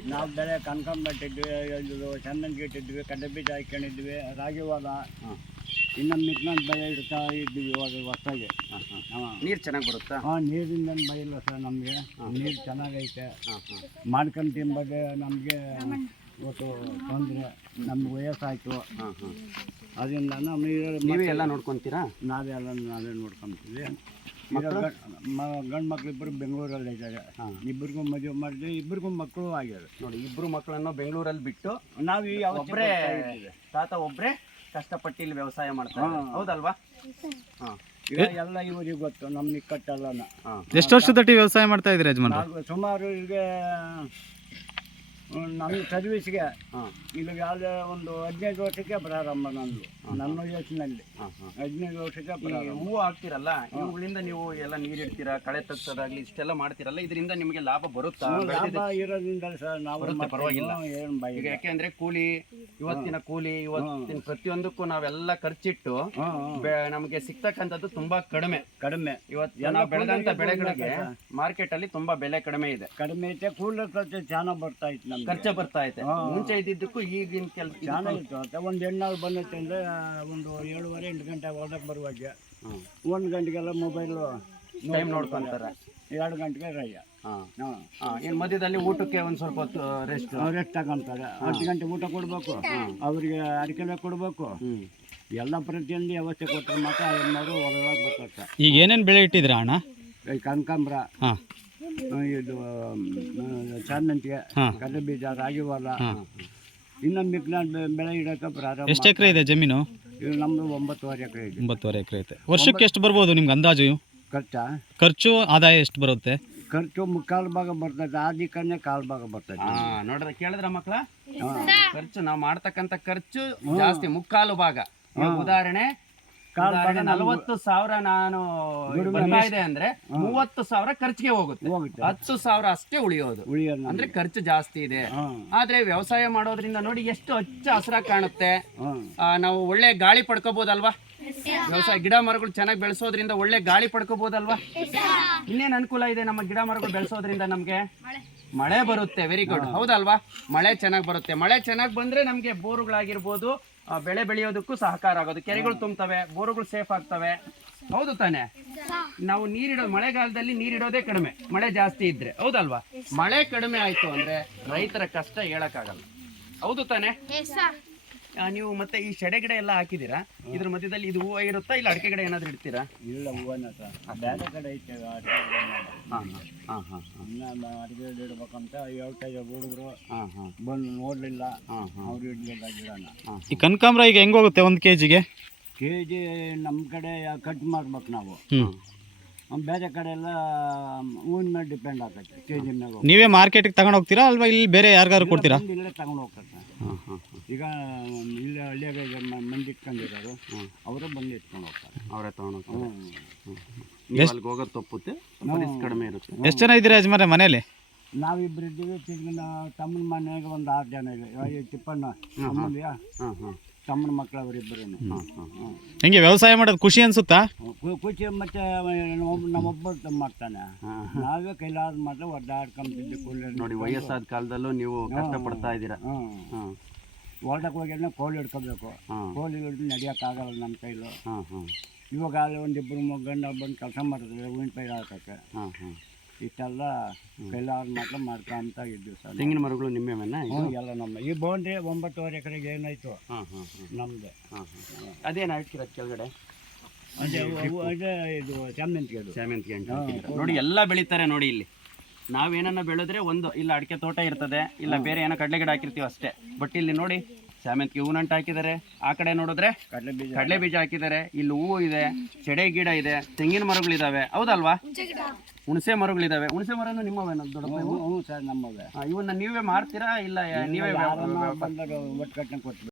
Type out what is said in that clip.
ನಾವು ಬೆಳೆ ಕನಕಂಬ ಇಟ್ಟಿದ್ವಿ ಚಂದನ್ ಚಂದನ್ಗೆ ಇಟ್ಟಿದ್ವಿ ಬೀಜ ಹಾಕೊಂಡಿದ್ವಿ ರಾಗಿ ಹೋದ ಹಾಂ ಇನ್ನೊಂದು ಮಿಕ್ನೊಂದು ಬೆಳೆ ಇಡ್ತಾ ಇದ್ವಿ ಇವಾಗ ಹೊಸದಾಗಿ. ಹಾಂ ಹಾಂ. ಹಾಂ. ನೀರು ಚೆನ್ನಾಗಿ ಬರುತ್ತಾ? ಹಾಂ ನೀರಿಂದ ಬೈಲ್ಲ ಸರ್ ನಮಗೆ. ನೀರು ಚೆನ್ನಾಗೈತೆ. ಹಾಂ ಹಾಂ. ಮಾಡ್ಕೊಂಡು ತಿಂಬಗೆ ನಮಗೆ ಇವತ್ತು ತೊಂದರೆ. ನಮ್ಗೆ ವಯಸ್ಸಾಯಿತು. ಹಾಂ ಹಾಂ. ಅದರಿಂದ ನಮ್ಮ ನೀವೇ ಎಲ್ಲ ನೋಡ್ಕೊತೀರಾ? ನಾವೆಲ್ಲ ನಾವೇ ನೋಡ್ಕೊಂತೀವಿ. ಗಂಡು ಮಕ್ಳು ಇಬ್ಬರು ಬೆಂಗಳೂರಲ್ಲಿ ಇದ್ದಾರೆ. ಹಾಂ. ಇಬ್ಬರಿಗೂ ಮದುವೆ ಮಾಡಿದ್ವಿ ಇಬ್ಬರಿಗೂ ಮಕ್ಕಳು ಆಗ್ಯಾರ ನೋಡಿ ಇಬ್ಬರು ಮಕ್ಕಳನ್ನು ಬೆಂಗಳೂರಲ್ಲಿ ಬಿಟ್ಟು ನಾವು ಈ ಒಬ್ಬರೇ ತಾತ ಒಬ್ಬರೇ ಕಷ್ಟಪಟ್ಟು ಇಲ್ಲಿ ವ್ಯವಸಾಯ ಮಾಡ್ತಾರೆ ಹೌದಲ್ವಾ? ಹಾಂ. ಈಗ ಎಲ್ಲ ಇವರಿಗೆ ಗೊತ್ತು ನಮ್ಮ ನಿಕ್ಕಟ್ಟಲ್ಲ ಎಷ್ಟು ವರ್ಷದಟ್ಟಿ ವ್ಯವಸಾಯ ಮಾಡ್ತಾ ಇದ್ರಿ ಯಜಮಾನ ಸುಮಾರು ಈಗ ನಮ್ಮ ಸರ್ವಿಸ್ಗೆ ಈಗ ಯಾವುದೇ ಒಂದು ಹದಿನೈದು ವರ್ಷಕ್ಕೆ ಪ್ರಾರಂಭ ನಂದು ನನ್ನ ವಯಸ್ಸಿನಲ್ಲಿ ಹದಿನೈದು ವರ್ಷಕ್ಕೆ ಪ್ರಾರಂಭ. ಹೂವು ಹಾಕ್ತಿರಲ್ಲ ಇವುಗಳಿಂದ ನೀವು ಎಲ್ಲ ನೀರಿಡ್ತೀರಾ ಕಳೆ ತಗ್ಸೋದಾಗ್ಲಿ ಇಷ್ಟೆಲ್ಲ ಮಾಡ್ತಿರಲ್ಲ ಇದರಿಂದ ನಿಮಗೆ ಲಾಭ ಬರುತ್ತಾ? ಲಾಭ ಇರೋದ್ರಿಂದ ಸರ್ ನಾವು ಪರವಾಗಿಲ್ಲ. ಈಗ ಯಾಕೆಂದ್ರೆ ಕೂಲಿ ಇವತ್ತಿನ ಕೂಲಿ ಇವತ್ತಿನ ಪ್ರತಿಯೊಂದಕ್ಕೂ ನಾವೆಲ್ಲ ಖರ್ಚಿಟ್ಟು ನಮಗೆ ಸಿಗ್ತಕ್ಕಂಥದ್ದು ತುಂಬಾ ಕಡಿಮೆ. ಕಡಿಮೆ. ಇವತ್ತು ಜನ ನಾವು ಬೆಳೆದಂತ ಬೆಳೆಗಳಿಗೆ ಮಾರ್ಕೆಟ್ ಅಲ್ಲಿ ತುಂಬಾ ಬೆಲೆ ಕಡಿಮೆ ಇದೆ. ಕಡಿಮೆ ಐತೆ ಕೂಲರ್ ಖರ್ಚು ಚೆನ್ನಾಗಿ ಬರ್ತಾ ಇತ್ತು ನಮ್ಗೆ. ಖರ್ಚು ಬರ್ತಾ ಇದೆ. ಮುಂಚೆ ಇದ್ದಿದ್ದಕ್ಕೂ ಈಗಿನ ಕೆಲಸ ಚೆನ್ನಾಗಿತ್ತು ಒಂದು ಹೆಣ್ಣಾಳು ಬಂದೈತೆ ಅಂದರೆ ಒಂದು ಏಳುವರೆ ಎಂಟು ಗಂಟೆ ಹೊರಗೆ ಬರುವಾಗ. ಒಂದು ಗಂಟೆಗೆಲ್ಲ ಮೊಬೈಲು ಟೈಮ್ ನೋಡ್ಕೊಂತಾರೆ. ಎರಡು ಗಂಟೆಗೆ ರಯ್ಯ ಹಾಂ. ಹಾಂ. ಹಾ ಮಧ್ಯದಲ್ಲಿ ಊಟಕ್ಕೆ ಒಂದು ಸ್ವಲ್ಪ ಹೊತ್ತು ರೆಸ್ಟ್ ರೆಸ್ಟ್ ತಗೊಂತಾರೆ. ಹತ್ತು ಗಂಟೆ ಊಟ ಕೊಡಬೇಕು. ಅವರಿಗೆ ಅಡಿಕೆ ಕೊಡಬೇಕು. ಹ್ಮ್. ಎಲ್ಲ ಪ್ರತಿಯೊಂದು ವ್ಯವಸ್ಥೆ ಕೊಟ್ಟರೆ ಮಾತ್ರ ಎಲ್ಲರೂ ಹೊರಗೆ ಬರ್ತಾರೆ. ಈಗ ಏನೇನು ಬೆಳೆ ಇಟ್ಟಿದ್ರ ಅಣ್ಣ? ಕನಕಾಂಬ್ರ. ಹಾಂ. ಇದು ಚಾಮಂತಿಗೆ ಹಾಂ. ಕಡಲೆ ಬೀಜ ರಾಗಿ ಹೊಲ ಹಾಂ. ಇನ್ನು ಮಿಕ್ನ ಬೆಳೆ ಇಡಕ್ಕೆ ಪ್ರಾರಂಭ ಎಷ್ಟು ಎಕರೆ ಇದೆ ಜಮೀನು? ಇದು ನಮ್ಮದು ಒಂಬತ್ತುವರೆ ಎಕರೆ ಇದೆ. ಒಂಬತ್ತುವರೆ ಎಕರೆ ಐತೆ ವರ್ಷಕ್ಕೆ ಎಷ್ಟು ಬರ್ಬೋದು ನಿಮ್ಗೆ ಅಂದಾಜು? ಖರ್ಚ? ಖರ್ಚು ಆದಾಯ ಎಷ್ಟು ಬರುತ್ತೆ? ಖರ್ಚು ಮುಕ್ಕಾಲು ಭಾಗ ಬರ್ತೈತೆ ಆದಿಕನ್ನೇ ಕಾಲು ಭಾಗ ಬರ್ತೈತೆ ಹಾ ನೋಡ್ರ ಕೇಳಿದ್ರ ಮಕ್ಳ? ಖರ್ಚು ನಾವು ಮಾಡ್ತಕ್ಕಂಥ ಖರ್ಚು ಜಾಸ್ತಿ ಮುಕ್ಕಾಲು ಭಾಗ. ಉದಾಹರಣೆ ನಲವತ್ತು ಸಾವಿರ ನಾನು ಬರ್ತಾ ಇದೆ ಅಂದ್ರೆ ಮೂವತ್ತು ಸಾವಿರ ಖರ್ಚಿಗೆ ಹೋಗುತ್ತೆ. ಹತ್ತು ಸಾವಿರ ಅಷ್ಟೇ ಉಳಿಯೋದು. ಅಂದ್ರೆ ಖರ್ಚು ಜಾಸ್ತಿ ಇದೆ. ಆದ್ರೆ ವ್ಯವಸಾಯ ಮಾಡೋದ್ರಿಂದ ನೋಡಿ ಎಷ್ಟು ಹಚ್ಚ ಹಸಿರಾಗಿ ಕಾಣುತ್ತೆ. ನಾವು ಒಳ್ಳೆ ಗಾಳಿ ಪಡ್ಕೋಬಹುದಲ್ವಾ ವ್ಯವಸಾಯ ಗಿಡ ಮರಗಳು ಚೆನ್ನಾಗಿ ಬೆಳೆಸೋದ್ರಿಂದ ಒಳ್ಳೆ ಗಾಳಿ ಪಡ್ಕೋಬಹುದಲ್ವಾ ಇನ್ನೇನ್ ಅನುಕೂಲ ಇದೆ ನಮ್ಮ ಗಿಡ ಮರಗಳು ಬೆಳೆಸೋದ್ರಿಂದ ನಮ್ಗೆ? ಮಳೆ. ಬರುತ್ತೆ ವೆರಿ ಗುಡ್ ಹೌದಲ್ವಾ? ಮಳೆ ಚೆನ್ನಾಗಿ ಬರುತ್ತೆ. ಮಳೆ ಚೆನ್ನಾಗಿ ಬಂದ್ರೆ ನಮ್ಗೆ ಬೋರುಗಳಾಗಿರ್ಬೋದು ಬೆಳೆ ಬೆಳೆಯೋದಕ್ಕೂ ಸಹಕಾರ ಆಗೋದು. ಕೆರೆಗಳು ತುಂಬ್ತವೆ ಬೋರುಗಳು ಸೇಫ್ ಆಗ್ತವೆ. ಹೌದು ತಾನೆ? ನಾವು ನೀರಿಡೋ ಮಳೆಗಾಲದಲ್ಲಿ ನೀರಿಡೋದೇ ಕಡಿಮೆ. ಮಳೆ ಜಾಸ್ತಿ ಇದ್ರೆ. ಹೌದಲ್ವಾ? ಮಳೆ ಕಡಿಮೆ ಆಯ್ತು ಅಂದ್ರೆ ರೈತರ ಕಷ್ಟ ಹೇಳಕ್ಕಾಗಲ್ಲ. ಹೌದು ತಾನೆ? ಆ, ನೀವು ಮತ್ತೆ ಈ ಶೆಡೆ ಗಿಡ ಎಲ್ಲ ಹಾಕಿದ್ದೀರಾ? ಇದ್ರ ಮಧ್ಯದಲ್ಲಿ ಇದು ಹೂವು ಇರುತ್ತಾ ಇಲ್ಲ ಅಡಿಕೆ ಗಿಡ ಏನಾದ್ರು ಇಡ್ತೀರಾ? ಇಲ್ಲ ಹೂವನ್ನ ಸರ್. ಬೇರೆ ಕಡೆ ಐತೆ ಅಡಿಕೆ ಹಾಂ ಹಾಂ ಹಾಂ ಇನ್ನು ಅಡಿಗೆ ಇಡ್ಬೇಕಂತ ಹೇಳ್ತಾ ಹುಡುಗರು ಹಾಂ ಹಾಂ. ಬಂದು ನೋಡಲಿಲ್ಲ. ಹಾಂ ಹಾಂ. ಅವ್ರು ಇಡ್ಲಿಲ್ಲ ಗಿಡನ. ಈ ಕನಕಾಂಬ್ರ ಈಗ ಹೆಂಗ್ ಹೋಗುತ್ತೆ ಒಂದು ಕೆ ಜಿಗೆ ಕೆ ಜಿ ನಮ್ಮ ಕಡೆ ಕಟ್ ಮಾಡ್ಬೇಕು ನಾವು. ಹ್ಞೂ ಬೇರೆ ಕಡೆ ಎಲ್ಲ ಹೂವಿನ ಮೇಲೆ ಡಿಪೆಂಡ್ ಆಗುತ್ತೆ ಕೆ ಜಿ ಮೇಲೆ ನೀವೇ ಮಾರ್ಕೆಟಿಗೆ ತಗೊಂಡು ಹೋಗ್ತೀರಾ ಅಲ್ವಾ ಇಲ್ಲಿ ಬೇರೆ ಯಾರಿಗಾರು ಕೊಡ್ತೀರಾ? ಇಲ್ಲೇ ತಗೊಂಡು ಹೋಗ್ತಾರೆ ಈಗ ಇಲ್ಲಿ ಹಳ್ಳಿಯಾಗ ಮಂದಿ ಇಟ್ಕೊಂಡಿರೋರು ಅವರು ಬಂದು ಇಟ್ಕೊಂಡು ಹೋಗ್ತಾರೆ. ಅವರೇ ತಗೊಂಡೋಗ್ತಾರೆ ಅಲ್ಲಿಗೆ ಹೋಗೋದು ತಪ್ಪುತ್ತೆ? ಕಡಿಮೆ ಇರುತ್ತೆ. ಎಷ್ಟು ಜನ ಇದ್ದೀರಾ ಯಜಮಾನ ಮನೇಲಿ ನಾವಿಬ್ರು ಇದ್ದೀವಿ ತಮ್ಮನ ಮನೆಯಾಗ ಒಂದು ಆರು ಜನ ಇದೆ ಟಿಪ್ಪಣ್ಣ ತಿಪ್ಪಣ್ಣ ಹಾಂ ಹಾಂ ತಮ್ಮನ ಮಕ್ಕಳು ಅವರಿಬ್ಬರು ಹೆಂಗೆ ವ್ಯವಸಾಯ ಮಾಡೋದು ಖುಷಿ ಅನ್ಸುತ್ತಾ? ಖುಷಿ ಮತ್ತೆ ನಮ್ಮ- ನಮ್ಮೊಬ್ಬ ಮಾಡ್ತಾನೆ. ನಾವೇ ಕೈಲಾದ ಮಾತ್ರ ಒದ್ದಾಡ್ಕೊಂಬಿದ್ದು ಕೂಲಿ ನೋಡಿ ವಯಸ್ಸಾದ ಕಾಲದಲ್ಲೂ ನೀವು ಕಷ್ಟ ಪಡ್ತಾ ಇದ್ದೀರಾ. ಹೊಲ್ದಕ್ಕೆ ಹೋಗಿ ಕೋಳಿ ಹಿಡ್ಕೋಬೇಕು. ಕೋಳಿ ಹಿಡಿದು ನಡೆಯೋಕ್ಕಾಗಲ್ಲ ನಮ್ಮ ಕೈಲು. ಇವಾಗ ಅಲ್ಲಿ ಒಂದಿಬ್ಬರು ಗಂಡ ಬಂದು ಕೆಲಸ ಮಾಡಿದ್ರೆ ಹೂವಿನ ಪೈ ಹಾಕಕ್ಕೆ. ಹಾಂ ಹಾಂ ಇಷ್ಟೆಲ್ಲ ಕೈಲಾರ ಮಾತ್ರ ಮಾಡ್ಕೊಂತ ಇದ್ವಿ ಸರ್ ತೆಂಗಿನ ಮರಗಳು ನಿಮ್ಮೆವೇನ ಹ್ಞೂ ಎಲ್ಲ ನಮ್ಮ ಈ ಬೌಂಡ್ರಿ ಒಂಬತ್ತುವರೆ ಎಕರೆಗೆ ಏನಾಯ್ತು? ಹಾಂ ಹಾಂ ನಮ್ಮದೇ ನಮ್ದು. ಹಾಂ ಹಾಂ ಅದೇನು ಕೆಳಗಡೆ? ಅದೇ ಅವು- ಅದೇ ಇದು ಚಾಮಂತಿಗೆ ಅದು. ಸೇವಂತಿಗೆ ಹಣ್ಣು ಹಾಕಿದ್ದೀರ. ನೋಡಿ ಎಲ್ಲ ಬೆಳಿತಾರೆ ನೋಡಿ ಇಲ್ಲಿ. ನಾವೇನನ್ನ ಬೆಳೆದ್ರೆ ಒಂದು ಇಲ್ಲ ಅಡಿಕೆ ತೋಟ ಇರ್ತದೆ ಇಲ್ಲ ಬೇರೆ ಏನೋ ಕಡಲೆ ಗಿಡ ಹಾಕಿರ್ತೀವಿ ಅಷ್ಟೇ. ಬಟ್ ಇಲ್ಲಿ ನೋಡಿ ಸೇವಂತಿಗೆ ಹೂನಂಟು ಹಾಕಿದ್ದಾರೆ. ಆ ಕಡೆ ನೋಡಿದ್ರೆ ಕಡಲೆ ಬೀಜ. ಕಡಲೆ ಬೀಜ ಹಾಕಿದ್ದಾರೆ. ಇಲ್ಲಿ ಹೂವು ಇದೆ ಚಡೆ ಗಿಡ ಇದೆ ತೆಂಗಿನ ಮರಗಳಿದಾವೆ. ಹೌದಲ್ವಾ? ಹುಣಸೆ ಮರಗಳಿದಾವೆ. ಹುಣಸೆ ಮರನು ನಿಮ್ಮವೇ ದೊಡ್ಡ ಇವು? ಹ್ಞೂ ಸರ್ ನಮ್ಮವೆ ಇವನ್ನ ನೀವೇ ಮಾಡ್ತೀರಾ ಇಲ್ಲ ನೀವೇ ವ್ಯಾಪ- ಯಾರನ್ನ ಬಂದರು ಒಟ್ಟು ಕೊಟ್ಟು